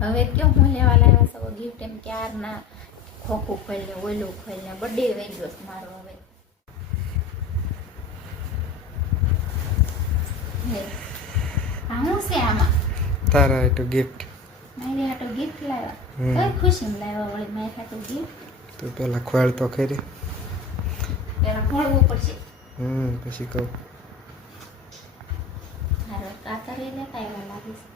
હવે ક્यों હું લેવા લાવ્યા છો ગિફ્ટ એમ ક્યાર ના ખોખું ખોલીને ઓલું ખોલીને બર્થડે વહી ગયો છે મારો હવે હા હું છે આમાં તારા તો ગિફ્ટ મારી હાટો ગિફ્ટ લાવ્યા કઈ ખુશીમાં લાવ્યા વળી મારી હાટો ગિફ્ટ તો પેલા ખોળ તો ખરી પેલા ખોળવું પડશે પછી કહું હારો કાતરે લેતા એવા લાગે છે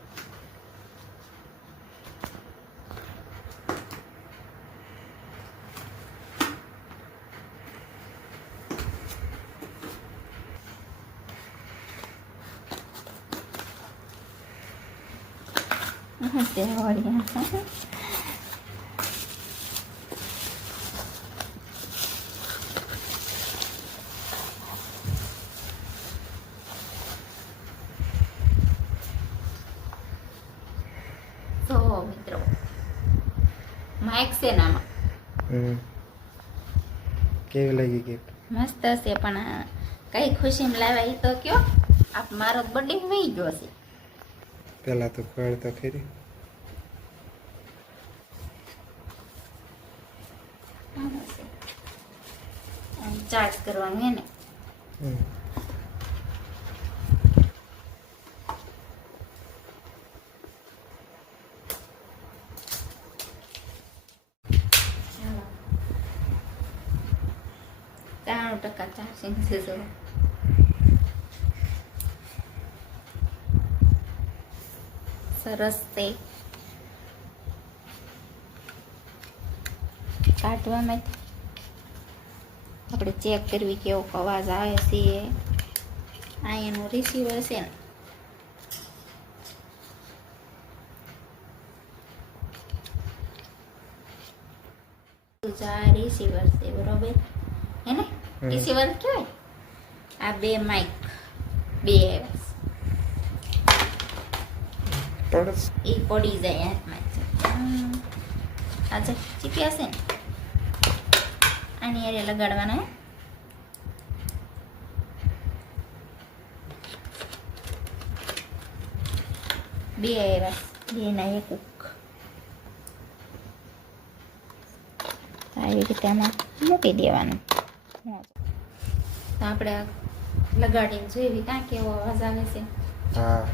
તો મિત્રો માઇક છે નામાં કેવી લાગી ગિફ્ટ મસ્ત છે પણ કઈ ખુશીમાં લાવ્યા એ તો કયો આપ મારો બર્થડે વહી ગયો છે પેલા તો ખોળ તો ખરી ચાર્જ કરવાનું હે ને ચાલો 90% ચાર્જિંગ છે જો સરસ તે કાઢવામાં આપણે ચેક કરવી કેવો અવાજ આવે છે આ એનું રિસીવર છે ને રિસીવર છે બરોબર હે ને રિસીવર કહેવાય આ બે માઇક બે એ પડી જાય હાથમાં આજે ચીપ્યા છે ને આની અરે લગાડવાના બે આવ્યા બે ના એક આવી રીતે આમાં મૂકી દેવાનું તો આપણે લગાડીને જોઈ કાં કેવો અવાજ આવે છે હા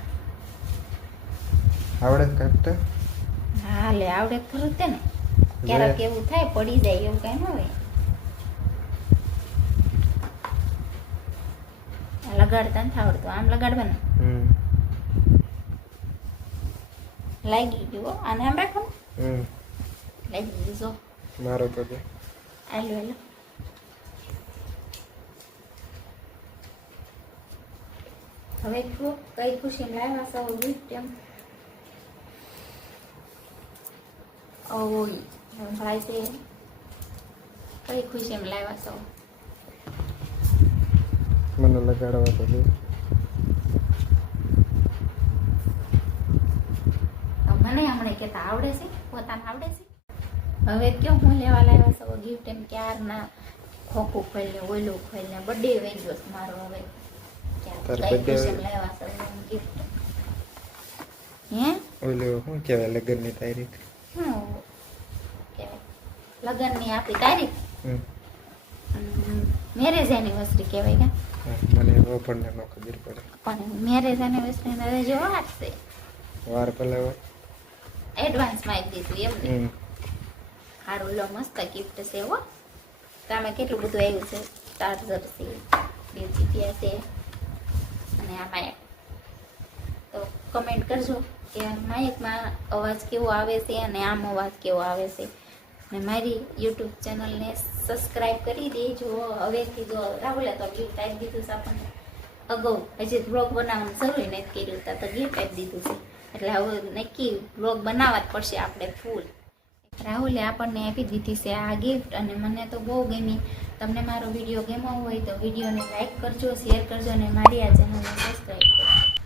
આવડે કાઢતા હા લે આવડે ખરું તે ને ક્યારેક એવું થાય પડી જાય એવું કઈ ન હોય લગાડતા નથી આવડતું આમ લગાડવાનું લાગી ગયું આને આમ રાખો લાગી ગયું જો મારો તો દે આલો આલો હવે કઈ ખુશી લાવ્યા છો ગિફ્ટ એમ ઓય ભાઈ છે કઈ ખુશી લાવ્યા છો મને લગાડવા તો દે મને હમણાં કહેતા આવડે છે પોતાને આવડે છે હવે ક્यों હું લેવા લાવ્યા છો ગિફ્ટ એમ ક્યાર ના ખોખું ખોલીને ઓલું ખોલીને બર્થડે વહી ગયો મારો હવે લાવ્યા છો ગિફ્ટ હે ઓલું શું કહેવાય લગ્નની તારીખ શું કહેવાય લગ્નની આપણી તારીખ મેરેજ એનિવર્સરી કહેવાય કે મને ઓપનને ન ખબર પડે પણ મેરેજ એનિવર્સરી ને હજુ વાર છે વાર પહેલા એડવાન્સમાં આપી દીધું એમ સારું લો મસ્ત ગિફ્ટ છે હો કામે કેટલું બધું આવ્યું છે ચાર્જર છે બે જીપીએસ છે અને આ માયક તો કમેન્ટ કરજો કે માયકમાં અવાજ કેવો આવે છે અને આમ અવાજ કેવો આવે છે અને મારી યુટ્યુબ ચેનલને સબસ્ક્રાઈબ કરી દેજો હવેથી જો રાહુલે તો ગિફ્ટ આપી દીધું છે આપણને અગાઉ હજી બ્લોગ બનાવવાનું શરૂ નથી કર્યું તો ગિફ્ટ આપી દીધું છે એટલે હવે નક્કી બ્લોગ બનાવવા જ પડશે આપણે ફૂલ રાહુલે આપણને આપી દીધી છે આ ગિફ્ટ અને મને તો બહુ ગમી તમને મારો વિડીયો ગમ્યો હોય તો વિડીયોને લાઈક કરજો શેર કરજો અને મારી આ ચેનલને સબસ્ક્રાઈબ કરજો